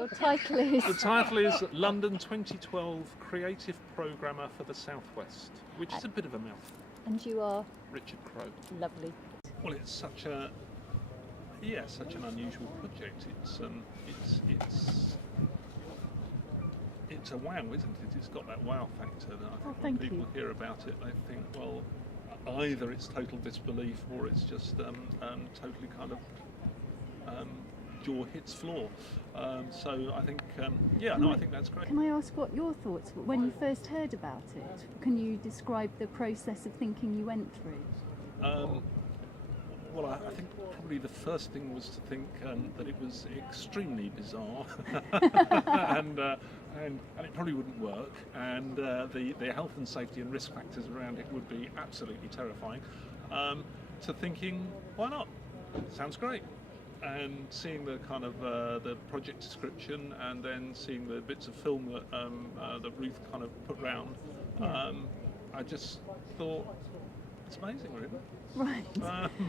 your title is? The title is London 2012 Creative Programmer for the Southwest, which is a bit of a mouthful. And you are? Richard Crowe. Lovely. Well, it's such an unusual project. It's a wow, isn't it? It's got that wow factor that I think when people hear about it, they think, well, either it's total disbelief or it's just totally kind of jaw hits floor. So I think, I think that's great. Can I ask what your thoughts were when you first heard about it? Can you describe the process of thinking you went through? Well, I think probably the first thing was to think that it was extremely bizarre, and it probably wouldn't work, and the health and safety and risk factors around it would be absolutely terrifying. To thinking, why not? Sounds great. And seeing the kind of the project description, and then seeing the bits of film that Ruth kind of put round, I just thought, it's amazing, really. Right.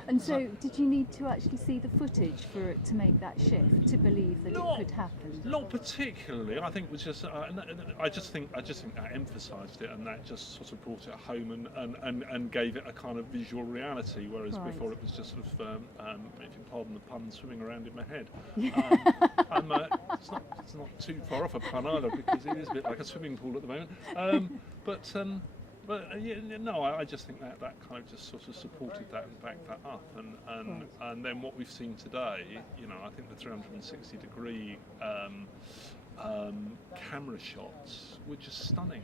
And so, did you need to actually see the footage for it to make that shift, to believe that it could happen? Not particularly. I think it was just. I just think that emphasised it, and that just sort of brought it home and gave it a kind of visual reality. Whereas before it was just sort of, if you pardon the pun, swimming around in my head. It's not too far off a pun either, because it is a bit like a swimming pool at the moment. I just think that kind of just sort of supported that and backed that up, and then what we've seen today, I think the 360-degree camera shots were just stunning,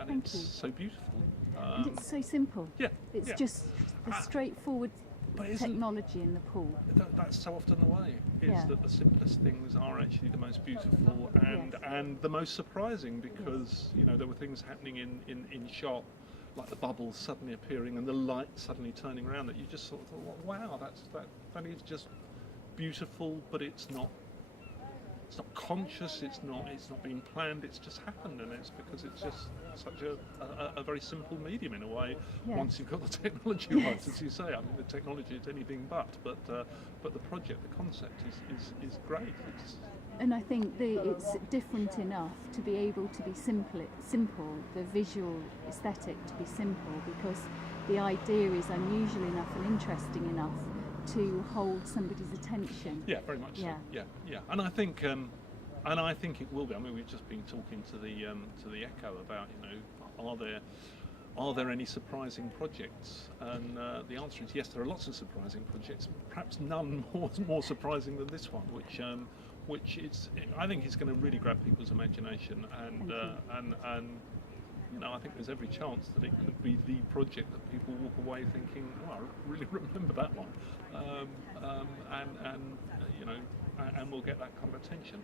and it's so beautiful. And it's so simple. Yeah, it's just the straightforward technology in the pool. That's so often the way, is that the simplest things are actually the most beautiful and the most surprising, because there were things happening in shot, like the bubbles suddenly appearing and the light suddenly turning around, that you just sort of thought, wow, that is just beautiful, but it's not conscious, it's not being planned, it's just happened, and it's because it's just such a very simple medium in a way, once you've got the technology right, as you say. I mean, the technology is anything but the project, the concept is great. And I think it's different enough to be able to be simple, the visual aesthetic to be simple, because the idea is unusual enough and interesting enough to hold somebody's attention. Yeah, very much. So. Yeah. And I think it will be. I mean, we've just been talking to the Echo about, are there any surprising projects? And the answer is yes. There are lots of surprising projects. Perhaps none more surprising than this one, which I think is going to really grab people's imagination, and I think there's every chance that it could be the project that people walk away thinking, oh, I really remember that one, and we'll get that kind of attention.